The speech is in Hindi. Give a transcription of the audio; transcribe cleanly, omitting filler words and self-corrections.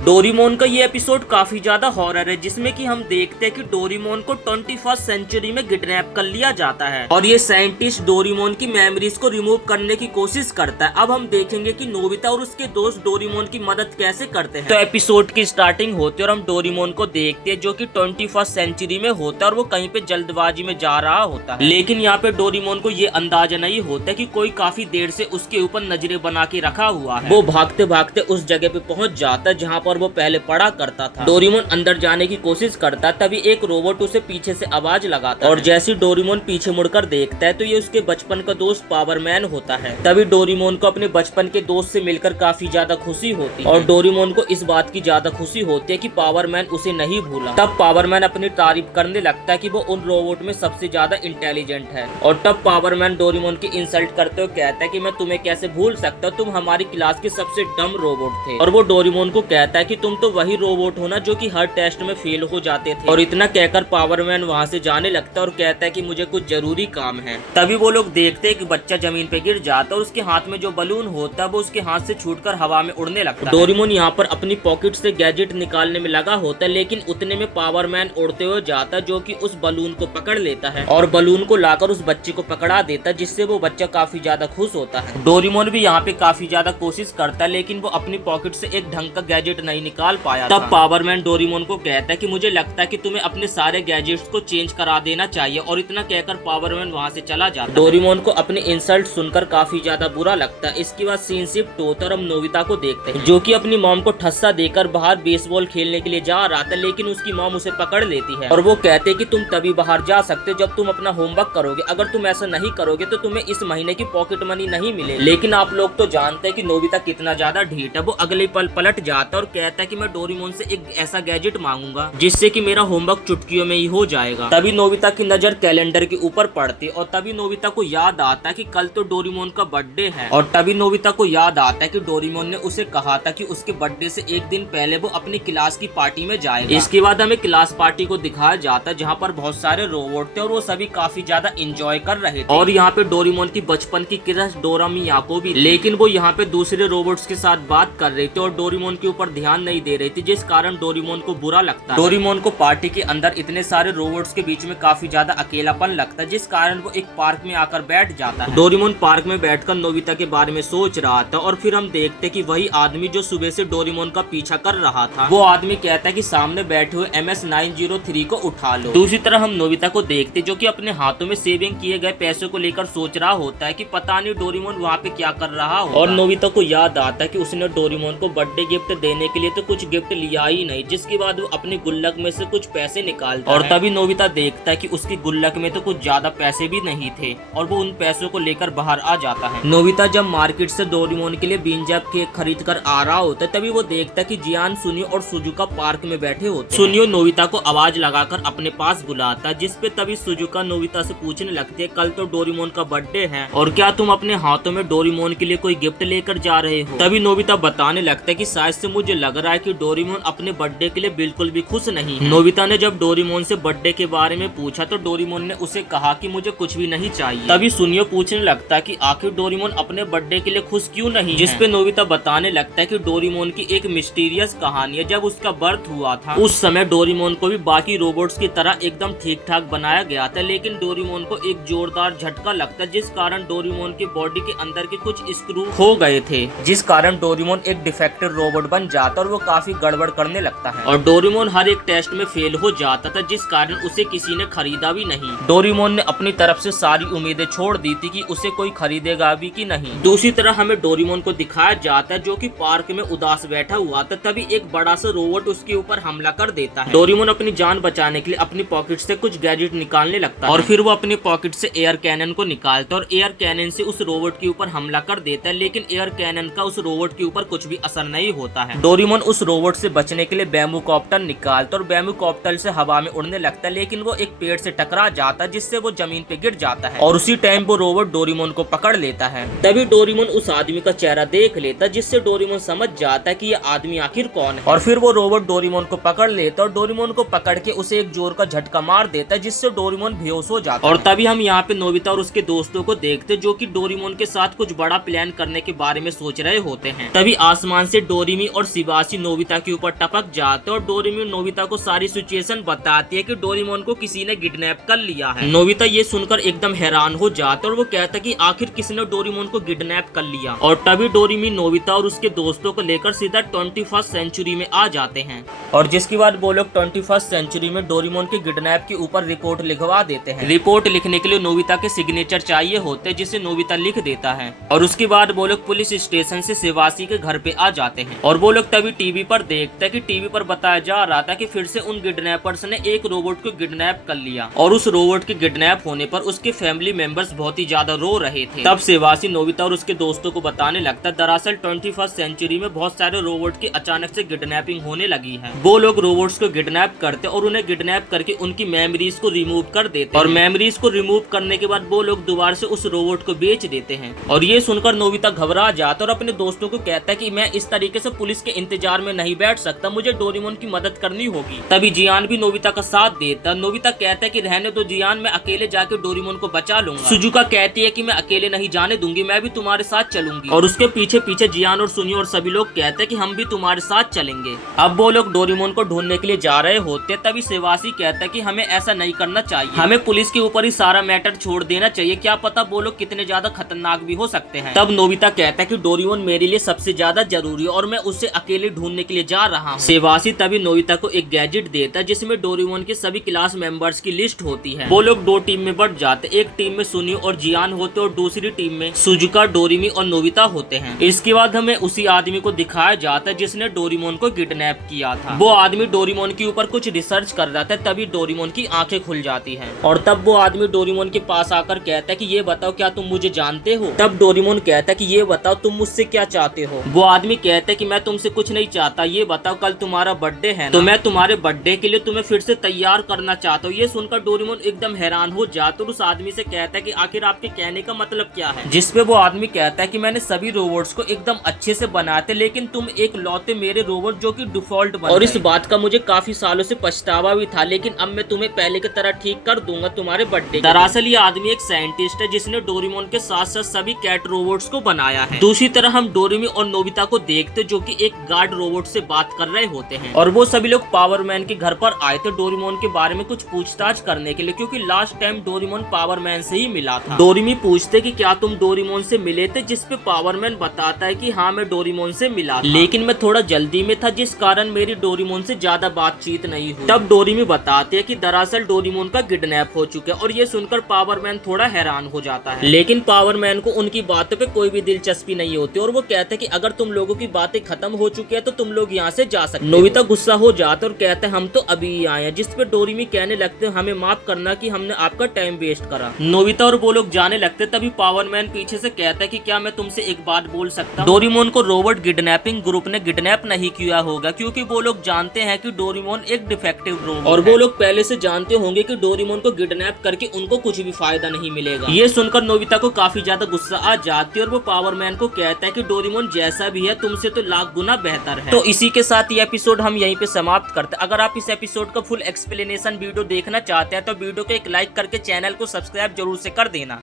डोरेमोन का ये एपिसोड काफी ज्यादा हॉरर है, जिसमें कि हम देखते हैं कि डोरेमोन को 21वीं सेंचुरी में किडनैप कर लिया जाता है और ये साइंटिस्ट डोरेमोन की मेमोरीज को रिमूव करने की कोशिश करता है। अब हम देखेंगे कि नोबिता और उसके दोस्त डोरेमोन की मदद कैसे करते हैं। तो एपिसोड की स्टार्टिंग होती है और हम डोरेमोन को देखते हैं जो कि 21वीं सेंचुरी में होता है और वो कहीं पे जल्दबाजी में जा रहा होता है। लेकिन यहाँ पे डोरेमोन को ये अंदाजा नहीं होता कि कोई काफी देर से उसके ऊपर नजरें बना के रखा हुआ है। वो भागते भागते उस जगह पे पहुंच जाता है जहाँ पर वो पहले पढ़ा करता था। डोरेमोन अंदर जाने की कोशिश करता, तभी एक रोबोट उसे पीछे से आवाज लगाता है और जैसे डोरेमोन पीछे मुड़कर देखता है तो ये उसके बचपन का दोस्त पावरमैन होता है। तभी डोरेमोन को अपने बचपन के दोस्त से मिलकर काफी ज्यादा खुशी होती है और डोरेमोन को इस बात की ज्यादा खुशी होती है कि पावरमैन उसे नहीं भूला। तब पावरमैन अपनी तारीफ करने लगता है कि वो उन रोबोट में सबसे ज्यादा इंटेलिजेंट है और तब पावरमैन डोरेमोन की इंसल्ट करते हुए कहता है कि मैं तुम्हें कैसे भूल सकता हूँ, तुम हमारी क्लास के सबसे डम रोबोट थे। और वो डोरेमोन को कहता है कि तुम तो वही रोबोट हो ना जो कि हर टेस्ट में फेल हो जाते थे। और इतना कहकर पावरमैन वहाँ से जाने लगता है और कहता है कि मुझे कुछ जरूरी काम है। तभी वो लोग देखते हैं कि बच्चा जमीन पे गिर जाता है और उसके हाथ में जो बलून होता है वो उसके हाथ से छूटकर हवा में उड़ने लगता है। डोरेमोन यहाँ पर अपनी पॉकेट से गैजेट निकालने में लगा होता है, लेकिन उतने में पावरमैन उड़ते हुए जाता है जो कि उस बलून को पकड़ लेता है और बलून को लाकर उस बच्चे को पकड़ा देता है, जिससे वो बच्चा काफी ज्यादा खुश होता है। डोरेमोन भी यहाँ पे काफी ज्यादा कोशिश करता है, लेकिन वो अपनी पॉकेट से एक ढंग का गैजेट नहीं निकाल पाया। तब पावरमैन डोरेमोन को कहता है कि मुझे लगता है कि तुम्हें अपने सारे गैजेट्स को चेंज करा देना चाहिए और इतना कहकर पावरमैन वहाँ से चला जाता है। डोरेमोन को अपनी इंसल्ट सुनकर काफी ज्यादा बुरा लगता है। इसके बाद सीन शिफ्ट होता है और हम नोबिता को देखते हैं जो कि अपनी मॉम को ठस्सा देकर बाहर बेसबॉल खेलने के लिए जा रहा था, लेकिन उसकी मॉम उसे पकड़ लेती है और वो कहते हैं कि तुम तभी बाहर जा सकते हो जब तुम अपना होमवर्क करोगे, अगर तुम ऐसा नहीं करोगे तो तुम्हें इस महीने की पॉकेट मनी नहीं मिलेगी। लेकिन आप लोग तो जानते हैं कि नोबिता कितना ज्यादा ढीठ है। वो अगले पल पलट जाता है और कहता है कि मैं डोरेमोन से एक ऐसा गैजेट मांगूंगा जिससे कि मेरा होमवर्क चुटकियों में ही हो जाएगा। तभी नोबिता की नजर कैलेंडर के ऊपर पड़ती और तभी नोबिता को याद आता है कि कल तो डोरेमोन का बर्थडे है और तभी नोबिता को याद आता है कि डोरेमोन ने उसे कहा था कि उसके बर्थडे से एक दिन पहले वो अपनी क्लास की पार्टी में जाएगा। इसके बाद हमें क्लास पार्टी को दिखाया जाता है जहाँ पर बहुत सारे रोबोट थे और वो सभी काफी ज्यादा इंजॉय कर रहे थे और यहाँ पे डोरेमोन की बचपन की क्रश डोरा मियाको भी, लेकिन वो यहाँ पे दूसरे रोबोट्स के साथ बात कर रहे थे और डोरेमोन के ऊपर ध्यान नहीं दे रही थी, जिस कारण डोरेमोन को बुरा लगता है। डोरेमोन को पार्टी के अंदर इतने सारे रोबोट्स के बीच में काफी ज्यादा अकेलापन लगता है, जिस कारण वो एक पार्क में आकर बैठ जाता है। डोरेमोन पार्क में बैठकर नोबिता के बारे में सोच रहा था और फिर हम देखते कि वही आदमी जो सुबह से डोरेमोन का पीछा कर रहा था, वो आदमी कहता है कि सामने बैठे हुए MS-903 को उठा लो। दूसरी तरफ हम नोबिता को देखते जो कि अपने हाथों में सेविंग किए गए पैसों को लेकर सोच रहा होता है कि पता नहीं डोरेमोन वहाँ पे क्या कर रहा हो। और नोबिता को याद आता है कि उसने डोरेमोन को बर्थडे गिफ्ट देने के लिए तो कुछ गिफ्ट लिया ही नहीं, जिसके बाद वो अपनी गुल्लक में से कुछ पैसे निकालता है और तभी नोबिता देखता है कि उसकी गुल्लक में तो कुछ ज्यादा पैसे भी नहीं थे और वो उन पैसों को लेकर बाहर आ जाता है। नोबिता जब मार्केट से डोरेमोन के लिए बीनजैप केक खरीद कर आ रहा होता है, तभी वो देखता है कि जियान, सुनियो और सुजुका पार्क में बैठे होते हैं। सुनियो नोबिता को आवाज लगाकर अपने पास बुलाता है, जिसपे तभी सुजुका नोबिता से पूछने लगती है कल तो डोरेमोन का बर्थडे है और क्या तुम अपने हाथों में डोरेमोन के लिए कोई गिफ्ट लेकर जा रहे हो। तभी नोबिता बताने लगता है कि शायद से मुझे लग रहा है कि डोरेमोन अपने बर्थडे के लिए बिल्कुल भी खुश नहीं है। नोबिता ने जब डोरेमोन से बर्थडे के बारे में पूछा तो डोरेमोन ने उसे कहा कि मुझे कुछ भी नहीं चाहिए। तभी सुनियो पूछने लगता है कि आखिर डोरेमोन अपने बर्थडे के लिए खुश क्यों नहीं है, जिसपे नोबिता बताने लगता है कि डोरेमोन की एक मिस्टीरियस कहानी है। जब उसका बर्थ हुआ था उस समय डोरेमोन को भी बाकी रोबोट्स की तरह एकदम ठीक ठाक बनाया गया था, लेकिन डोरेमोन को एक जोरदार झटका लगता जिस कारण डोरेमोन की बॉडी के अंदर के कुछ स्क्रू खो गए थे, जिस कारण डोरेमोन एक डिफेक्टेड रोबोट बन जाता और वो काफी गड़बड़ करने लगता है और डोरेमोन हर एक टेस्ट में फेल हो जाता था, जिस कारण उसे किसी ने खरीदा भी नहीं। डोरेमोन ने अपनी तरफ से सारी उम्मीदें छोड़ दी थी कि उसे कोई खरीदेगा भी कि नहीं। दूसरी तरफ हमें डोरेमोन को दिखाया जाता है जो कि पार्क में उदास बैठा हुआ था, तभी एक बड़ा सा रोबोट उसके ऊपर हमला कर देता है। डोरेमोन अपनी जान बचाने के लिए अपनी पॉकेट से कुछ गैजेट निकालने लगता है और फिर वो अपनी पॉकेट से एयर कैनन को निकालता है और एयर कैनन से उस रोबोट के ऊपर हमला कर देता है, लेकिन एयर कैनन का उस रोबोट के ऊपर कुछ भी असर नहीं होता है। डोरेमोन उस रोबोट से बचने के लिए बैम्बू कॉप्टर निकालता और बैम्बू कॉप्टर से हवा में उड़ने लगता है, लेकिन वो एक पेड़ से टकरा जाता है जिससे वो जमीन पे गिर जाता है और उसी टाइम वो रोबोट डोरेमोन को पकड़ लेता है। तभी डोरेमोन उस आदमी का चेहरा देख लेता है, जिससे डोरेमोन समझ जाता है कि ये आदमी आखिर कौन है और फिर वो रोबोट डोरेमोन को पकड़ लेता और डोरेमोन को पकड़ के उसे एक जोर का झटका मार देता है, जिससे डोरेमोन बेहोश हो जाता है। और तभी हम यहाँ पे नोबिता और उसके दोस्तों को देखते जो कि डोरेमोन के साथ कुछ बड़ा प्लान करने के बारे में सोच रहे होते हैं। तभी आसमान से डोरेमी और शिबा शिवाशी नोबिता के ऊपर टपक जाते और डोरेमोन नोबिता को सारी सिचुएशन बताती है कि डोरेमोन को किसी ने किडनैप कर लिया है। नोबिता ये सुनकर एकदम हैरान हो जाता और वो कहता कि आखिर किसने डोरेमोन को किडनैप कर लिया। और तभी डोरेमोन नोबिता और उसके दोस्तों को लेकर सीधा 21st सेंचुरी में आ जाते हैं और जिसके बाद वो लोग 21st सेंचुरी में डोरेमोन के किडनैप के ऊपर रिपोर्ट लिखवा देते हैं। रिपोर्ट लिखने के लिए नोबिता के सिग्नेचर चाहिए होते जिसे नोबिता लिख देता है और उसके बाद वो लोग पुलिस स्टेशन से शिवाशी के घर पे आ जाते हैं और वो लोग तभी टीवी पर देखते हैं कि टीवी पर बताया जा रहा था कि फिर से उन किडनैपर्स ने एक रोबोट को किडनैप कर लिया और उस रोबोट के किडनैप होने पर उसके फैमिली मेंबर्स बहुत ही ज्यादा रो रहे थे। तब शिवाशी नोबिता और उसके दोस्तों को बताने लगता दरअसल 21st सेंचुरी में बहुत सारे रोबोट की अचानक से किडनैपिंग होने लगी है। वो लोग रोबोट्स को किडनैप करते और उन्हें किडनैप करके उनकी मेमोरीज को रिमूव कर देते और मेमोरीज को रिमूव करने के बाद वो लोग दोबारा से उस रोबोट को बेच देते हैं। और ये सुनकर नोबिता घबरा जाता और अपने दोस्तों को कहता है कि मैं इस तरीके से पुलिस के इंतजार में नहीं बैठ सकता, मुझे डोरेमोन की मदद करनी होगी। तभी जियान भी नोबिता का साथ देता। नोबिता कहता है कि रहने दो जियान, मैं अकेले जाके डोरेमोन को बचा लूंगा। सुजुका कहती है कि मैं अकेले नहीं जाने दूंगी, मैं भी तुम्हारे साथ चलूंगी। और उसके पीछे पीछे जियान और सुनियो और सभी लोग कहते हैं कि हम भी तुम्हारे साथ चलेंगे। अब वो लोग डोरेमोन को ढूंढने के लिए जा रहे होते तभी शिवाशी कहता है कि हमें ऐसा नहीं करना चाहिए, हमें पुलिस के ऊपर ही सारा मैटर छोड़ देना चाहिए, क्या पता वो लोग कितने ज्यादा खतरनाक भी हो सकते हैं। तब नोबिता कहता है कि डोरेमोन मेरे लिए सबसे ज्यादा जरूरी है और मैं उसे अकेले ढूंढने के लिए जा रहा हूँ। शिवाशी तभी नोबिता को एक गैजेट देता है जिसमें डोरेमोन के सभी क्लास मेंबर्स की लिस्ट होती है। वो लोग दो टीम में बढ़ जाते, एक टीम में सुनियो और जियान होते और दूसरी टीम में सुजुका, डोरेमी और नोबिता होते हैं। इसके बाद हमें उसी आदमी को दिखाया जाता है जिसने डोरेमोन को किडनैप किया था। वो आदमी डोरेमोन के ऊपर कुछ रिसर्च कर रहा था, तभी डोरेमोन की आंखें खुल जाती हैं और तब वो आदमी डोरेमोन के पास आकर कहता है कि ये बताओ क्या तुम मुझे जानते हो। तब डोरेमोन कहता है कि ये बताओ तुम मुझसे क्या चाहते हो। वो आदमी कहता है कि मैं तुमसे कुछ नहीं चाहता, ये बताओ कल तुम्हारा बर्थडे है ना, तो मैं तुम्हारे बर्थडे के लिए तुम्हें फिर से तैयार करना चाहता हूँ। ये सुनकर डोरेमोन एकदम हैरान हो जाता और उस आदमी से कहता है कि आखिर आपके कहने का मतलब क्या है। जिसपे वो आदमी कहता है कि मैंने सभी रोबोट्स को एकदम अच्छे से बनाए थे लेकिन तुम एक लौते मेरे रोबोट जो कि डिफॉल्ट बन और इस बात का मुझे काफी सालों से पछतावा भी था, लेकिन अब मैं तुम्हें पहले की तरह ठीक कर दूंगा तुम्हारे बर्थडे। दरअसल ये आदमी एक साइंटिस्ट है जिसने डोरेमोन के साथ साथ सभी कैट रोबोट्स को बनाया है। दूसरी तरफ हम डोरेमी और नोबिता को देखते जो कि एक गार्ड रोबोट से बात कर रहे होते हैं और वो सभी लोग पावरमैन के घर पर आए थे डोरेमोन के बारे में कुछ पूछताछ करने के लिए, क्योंकि लास्ट टाइम डोरेमोन पावरमैन से ही मिला था। डोरेमी पूछते कि क्या तुम डोरेमोन से मिले थे, जिसपे पावरमैन बताता है कि हाँ मैं डोरेमोन से मिला था, लेकिन मैं थोड़ा जल्दी में था जिस कारण मेरी डोरेमोन से ज्यादा बातचीत नहीं हुई। तब डोरेमी बताते हैं कि दरअसल डोरेमोन का किडनैप हो चुका है और ये सुनकर पावरमैन थोड़ा हैरान हो जाता है, लेकिन पावरमैन को उनकी बातों पे कोई भी दिलचस्पी नहीं होती और वो कहता है कि अगर तुम लोगों की बातें खत्म हो चुकी है तो तुम लोग यहाँ से जा सकते हो। नोबिता गुस्सा हो जाता और कहते हैं हम तो अभी ही आए हैं, जिसपे डोरेमी कहने लगते हमें माफ करना कि हमने आपका टाइम वेस्ट करा। नोबिता और वो लोग जाने लगते तभी पावरमैन पीछे से कहता है कि क्या मैं तुमसे एक बात बोल सकता हूँ। डोरेमोन को रोबोट किडनैपिंग ग्रुप ने किडनैप नहीं किया होगा क्योंकि वो लोग जानते हैं कि डोरेमोन एक डिफेक्टिव रोबोट और वो लोग पहले से जानते होंगे कि डोरेमोन को किडनैप करके उनको कुछ भी फायदा नहीं मिलेगा। ये सुनकर नोबिता को काफी ज्यादा गुस्सा आ जाती है और वो पावरमैन को कहता है कि डोरेमोन जैसा भी है तुमसे तो लाख गुना बेहतर है। तो इसी के साथ ये एपिसोड हम यहीं पे समाप्त करते हैं। अगर आप इस एपिसोड का फुल एक्सप्लेनेशन वीडियो देखना चाहते हैं तो वीडियो को एक लाइक करके चैनल को सब्सक्राइब जरूर से कर देना।